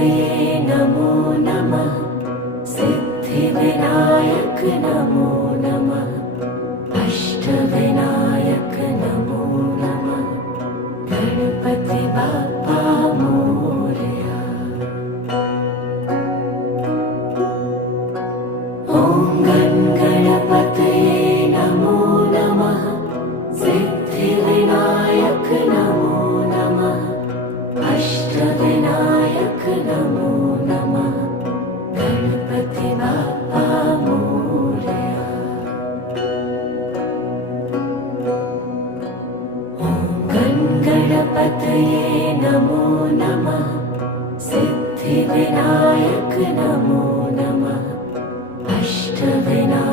गणपतये नमो नमः। सिद्धिविनायक नमो नमः। अष्टविनायक नमो नमः। गणपति बाप्पा मोरया। ॐ गणपतये नमो नमः। सिद्धिविनायक नमो नमः। अष्टविनायक नमो नमः। गणपति बाप्पा मोरया। ॐ गणपतये नमो नमः। सिद्धिविनायक नमो नमः। अष्टविनायक